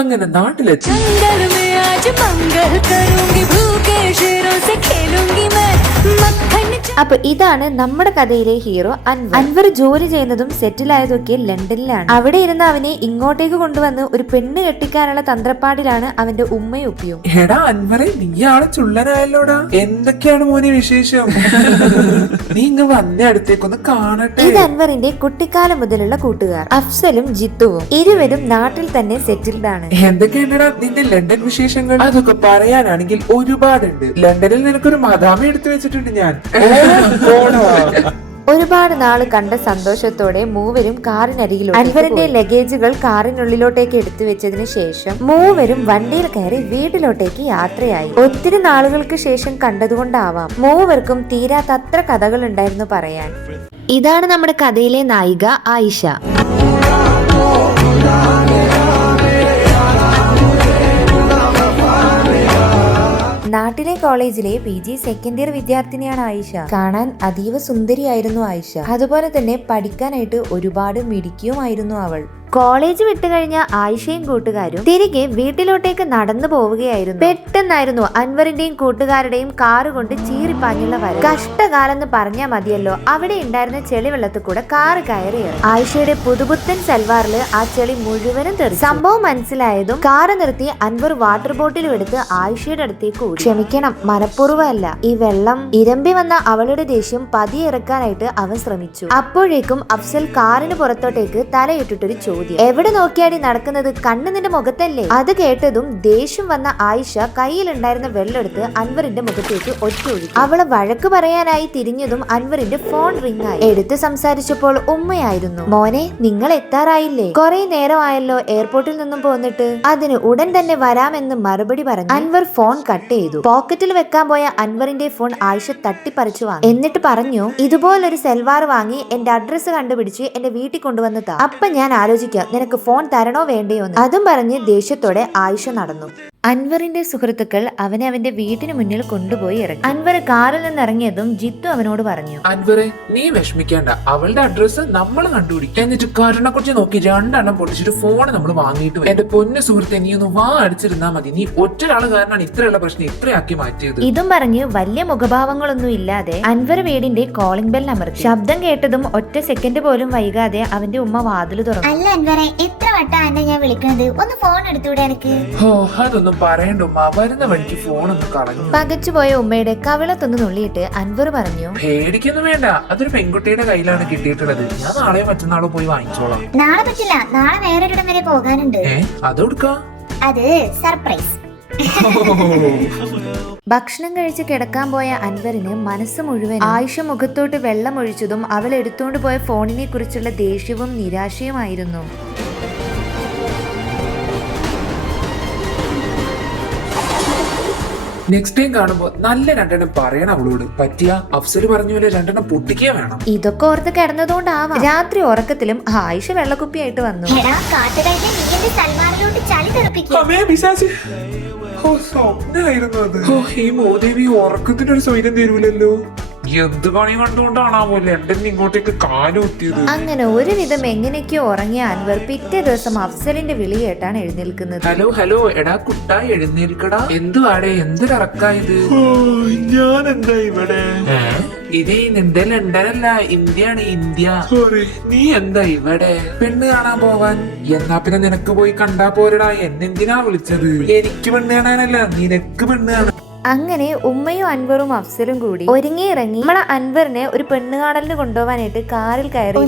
അങ്ങനെ നാട്ടിലെത്തി. അപ്പൊ ഇതാണ് നമ്മുടെ കഥയിലെ ഹീറോ അൻവർ. അൻവർ ജോലി ചെയ്യുന്നതും സെറ്റിൽ ആയതൊക്കെ ലണ്ടനിലാണ്. അവിടെ ഇരുന്ന് അവനെ ഇങ്ങോട്ടേക്ക് കൊണ്ടുവന്ന് ഒരു പെണ്ണ് കെട്ടിക്കാനുള്ള തന്ത്രപ്പാടിലാണ് അവന്റെ ഉമ്മയും ഉപ്പിയും. എടാ അൻവറെ, നീയാള് ചുള്ളനായല്ലോടാ. എന്തൊക്കെയാണ് മോനെ വിശേഷം? നീ ഇങ്ങ് വന്ന അടുത്തേക്കൊന്ന് കാണട്ടെ. ഇത് അൻവറിന്റെ കുട്ടിക്കാലം മുതലുള്ള കൂട്ടുകാർ അഫ്സലും ജിത്തുവും. ഇരുവരും നാട്ടിൽ തന്നെ സെറ്റിൽഡ് ആണ്. എന്തൊക്കെയാണെടാ നിന്റെ ലണ്ടൻ വിശേഷങ്ങൾ? അതൊക്കെ പറയാനാണെങ്കിൽ ഒരുപാടുണ്ട്. ലണ്ടനിൽ നിനക്കൊരു മദാമ എടുത്തു വെച്ചിട്ടുണ്ട് ഞാൻ. ഒരുപാട് നാള് കണ്ട സന്തോഷത്തോടെ മൂവരും കാറിനരികിലോട്ട് അൻവറിന്റെ ലഗേജുകൾ കാറിനുള്ളിലോട്ടേക്ക് എടുത്തു വെച്ചതിന് ശേഷം മൂവരും വണ്ടിയിൽ കയറി വീട്ടിലോട്ടേക്ക് യാത്രയായി. ഒത്തിരി നാളുകൾക്ക് ശേഷം കണ്ടതുകൊണ്ടാവാം മൂവർക്കും തീരാത്തത്ര കഥകൾ ഉണ്ടായിരുന്നു പറയാൻ. ഇതാണ് നമ്മുടെ കഥയിലെ നായിക ആയിഷ. നാട്ടിലെ കോളേജിലെ PG സെക്കൻഡ് ഇയർ വിദ്യാർത്ഥിനിയാണ് ആയിഷ. കാണാൻ അതീവ സുന്ദരിയായിരുന്നു ആയിഷ. അതുപോലെ തന്നെ പഠിക്കാനായിട്ട് ഒരുപാട് മിടുക്കിയുമായിരുന്നു അവൾ. കോളേജ് വിട്ടു കഴിഞ്ഞ ആയിഷയും കൂട്ടുകാരും തിരികെ വീട്ടിലോട്ടേക്ക് നടന്നു പോവുകയായിരുന്നു. പെട്ടെന്നായിരുന്നു അൻവറിന്റെയും കൂട്ടുകാരുടെയും കാറ് കൊണ്ട് ചീറിപ്പാഞ്ഞുള്ള വരവ്. കഷ്ടകാലെന്ന് പറഞ്ഞാൽ മതിയല്ലോ. അവിടെ ഉണ്ടായിരുന്ന ചെളി വെള്ളത്തിൽ കൂടെ കാറ് കയറിയത്. ആയിഷയുടെ പുതുപുത്തൻ സൽവാറില് ആ ചെളി മുഴുവനും തെറിച്ചു. സംഭവം മനസ്സിലായതും കാറ് നിർത്തി അൻവർ വാട്ടർ ബോട്ടിലും എടുത്ത് ആയിഷയുടെ അടുത്തേക്ക് ഓടി. ക്ഷമിക്കണം, മനഃപൂർവ്വമല്ല. ഈ വെള്ളം ഇരമ്പി വന്ന അവളുടെ ദേഷ്യം പതിയെ ഇറക്കാനായിട്ട് അവൻ ശ്രമിച്ചു. അപ്പോഴേക്കും അഫ്സൽ കാറിന് പുറത്തോട്ടേക്ക് തലയിട്ടിട്ടൊരു ചോദ്യം. എവിടെ നോക്കിയാടി നടക്കുന്നത്? കണ്ണ് നിന്റെ മുഖത്തല്ലേ? അത് കേട്ടതും ദേഷ്യം വന്ന ആയിഷ കയ്യിലുണ്ടായിരുന്ന വെള്ളമെടുത്ത് അൻവറിന്റെ മുഖത്തേക്ക് ഒറ്റൊഴുകി. അവള് വഴക്ക് പറയാനായി തിരിഞ്ഞതും അൻവറിന്റെ ഫോൺ റിംഗ് ആയി. എടുത്ത് സംസാരിച്ചപ്പോൾ ഉമ്മയായിരുന്നു. മോനെ, നിങ്ങൾ എത്താറായില്ലേ? കുറെ നേരമായല്ലോ എയർപോർട്ടിൽ നിന്നും പോന്നിട്ട്. അതിന് ഉടൻ തന്നെ വരാമെന്ന് മറുപടി പറഞ്ഞു. അൻവർ ഫോൺ കട്ട് ചെയ്തു. പോക്കറ്റിൽ വെക്കാൻ പോയ അൻവറിന്റെ ഫോൺ ആയിഷ തട്ടിപ്പറിച്ചു വാങ്ങി. എന്നിട്ട് പറഞ്ഞു, ഇതുപോലൊരു സെൽവാർ വാങ്ങി എന്റെ അഡ്രസ് കണ്ടുപിടിച്ച് എന്റെ വീട്ടിൽ കൊണ്ടുവന്ന് താ. അപ്പൊ ഞാൻ ആലോചിക്കാം നിനക്ക് ഫോൺ തരണോ വേണ്ടയോന്ന്. അതും പറഞ്ഞ് ദേഷ്യത്തോടെ ആയിഷ നടന്നു. അൻവറിന്റെ സുഹൃത്തുക്കൾ അവനെ അവന്റെ വീട്ടിന് മുന്നിൽ കൊണ്ടുപോയി ഇറങ്ങി. അൻവർ കാറിൽ നിന്ന് ഇറങ്ങിയതും ജിത്തു അവനോട് പറഞ്ഞു, അൻവറെ നീ വിഷമിക്കേണ്ട, അവളുടെ അഡ്രസ് നമ്മൾ കണ്ടുപിടിക്കും. എന്നിട്ട് കാറിനെ കുറിച്ച് നോക്കി 2 എണ്ണം പൊട്ടിച്ചിട്ട് ഫോൺ നമ്മൾ വാങ്ങിയിട്ട് വരും. എന്റെ പൊന്നു സുഹൃത്തെ, നീ ഒന്ന് വാ അടിച്ചിരുന്നാ മതി. നീ ഒറ്റൊരാള് കാരണമാണ് ഇത്രയുള്ള പ്രശ്നം ഇത്രയാക്കി മാറ്റിയത്. ഇതും പറഞ്ഞ് വലിയ മുഖഭാവങ്ങളൊന്നും ഇല്ലാതെ അൻവർ വീടിന്റെ കോളിംഗ് ബെൽ അമർത്തി. ശബ്ദം കേട്ടതും ഒറ്റ സെക്കൻഡ് പോലും വൈകാതെ അവന്റെ ഉമ്മ വാതിൽ തുറന്നു. അല്ല അൻവറെ, എത്ര വട്ടാ എന്നെ ഞാൻ വിളിക്കുന്നത്? ഒന്ന് ഫോൺ എടുത്തൂടെ എനിക്ക്? അതൊന്നും പറയണ്ട ഉമ്മ, വരുന്ന വഴിക്ക് ഫോണൊന്ന് കളഞ്ഞു. പകച്ചുപോയ ഉമ്മയുടെ കവിളത്തൊന്ന് നുള്ളിയിട്ട് അൻവർ പറഞ്ഞു, പേടിക്കൊന്നും വേണ്ട, അതൊരു പെൺകുട്ടിയുടെ കയ്യിലാണ് കിട്ടിയിട്ടുള്ളത്. ഞാൻ നാളെയോ മറ്റന്നാളോ പോയി വാങ്ങിച്ചോളാം. നാളെ പറ്റില്ല, നാളെ വേറൊരിടം വരെ പോകാനുണ്ട്. അതെടുക്കാം, അത് സർപ്രൈസ്. ഭക്ഷണം കഴിച്ച് കിടക്കാൻ പോയ അൻവറിന് മനസ്സ് മുഴുവൻ ആയിഷ മുഖത്തോട്ട് വെള്ളം ഒഴിച്ചതും അവൾ എടുത്തുകൊണ്ട് പോയ ഫോണിനെ കുറിച്ചുള്ള ദേഷ്യവും നിരാശയുമായിരുന്നു. നെക്സ്റ്റ് ടൈം കാണുമ്പോ നല്ല 2 എണ്ണം പറയണം അവളോട്. പറ്റിയ അഫ്സൽ പറഞ്ഞ പോലെ 2 എണ്ണം പൊട്ടിക്കേ വേണം. ഇതൊക്കെ ഓർത്ത് കിടന്നതുകൊണ്ടാവാം രാത്രി ഉറക്കത്തിലും ആയിഷ വെള്ളക്കുപ്പിയായിട്ട് വന്നു. സ്വപ്നായിരുന്നു അത്. ഈ മോദേവി ഉറക്കത്തിന്റെ ഒരു സ്വൈര്യം തരൂലല്ലോ. എന്ത് പണി കണ്ടുകൊണ്ടാണാവോ ലണ്ടൻ ഇങ്ങോട്ടേക്ക് കാലുകുത്തിയത്. അങ്ങനെ ഒരുവിധം എങ്ങനെയൊക്കെയോ ഉറങ്ങിയ അൻവർ പിറ്റേ ദിവസം അഫ്സലിന്റെ വിളി കേട്ടാണ് എഴുന്നേൽക്കുന്നത്. ഹലോ ഹലോ, എടാ കുട്ടാ എഴുന്നേൽക്കടാ. എന്തുവാടേ, എന്ത് കറക്കായത്? ഞാൻ എന്താ ഇവിടെ? ഇത് നിന്റെ ലണ്ടനല്ല, ഇന്ത്യയാണ്, ഇന്ത്യ. നീ എന്താ ഇവിടെ? പെണ്ണ് കാണാൻ പോവാൻ? എന്നാ പിന്നെ നിനക്ക് പോയി കണ്ടാ പോരടാ. എന്നെന്തിനാ വിളിച്ചത്? എനിക്ക് പെണ്ണ് കാണാനല്ല, നിനക്ക് പെണ്ണ് കാണാൻ. അങ്ങനെ ഉമ്മയും അൻവറും അഫ്സലും കൂടി ഒരുങ്ങി ഇറങ്ങി നമ്മളെ അൻവറിനെ ഒരു പെണ്ണ് കാണലിന് കൊണ്ടുപോകാനായിട്ട് കാറിൽ കയറി.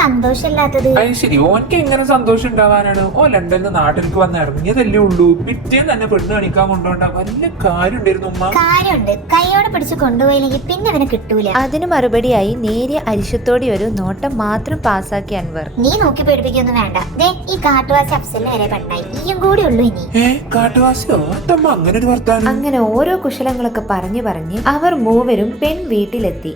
സന്തോഷമില്ലാത്തത് ശരി, ഓനക്ക് എങ്ങനെ സന്തോഷം ഉണ്ടാവാനാണ്? ഓ ലണ്ടനിൽ നാട്ടിലേക്ക് വന്ന് ഇറങ്ങിയതല്ലേ ഉള്ളൂ. പിറ്റേന്ന് തന്നെ പെണ്ണ് കാണിക്കാൻ കൊണ്ടുപോണ്ട വല്ല കാര്യം ഉണ്ടായിരുന്നു ഉമ്മ? കാര്യമുണ്ട്, കൈയോടെ പിടിച്ച് കൊണ്ടുപോയില്ലെങ്കിൽ പിന്നെ അവനെ കിട്ടൂല. അതിന് മറുപടിയായി നേരിയ അരിശത്തോടെ ഒരു നോട്ടം മാത്രം പാസാക്കി അൻവർ. നീ നോക്കി പേടിപ്പിക്കൊന്നും വേണ്ട. ഈ കാട്ടുവാസി അഫ്സലിന് വരെ പെണ്ണായി, ഈയും കൂടി ഉള്ളൂ ഇനി. കാട്ടുവാസിയോ? അങ്ങനെ ഓരോ കുശലങ്ങളൊക്കെ പറഞ്ഞു പറഞ്ഞ് അവർ മൂവരും പെൺ വീട്ടിലെത്തി.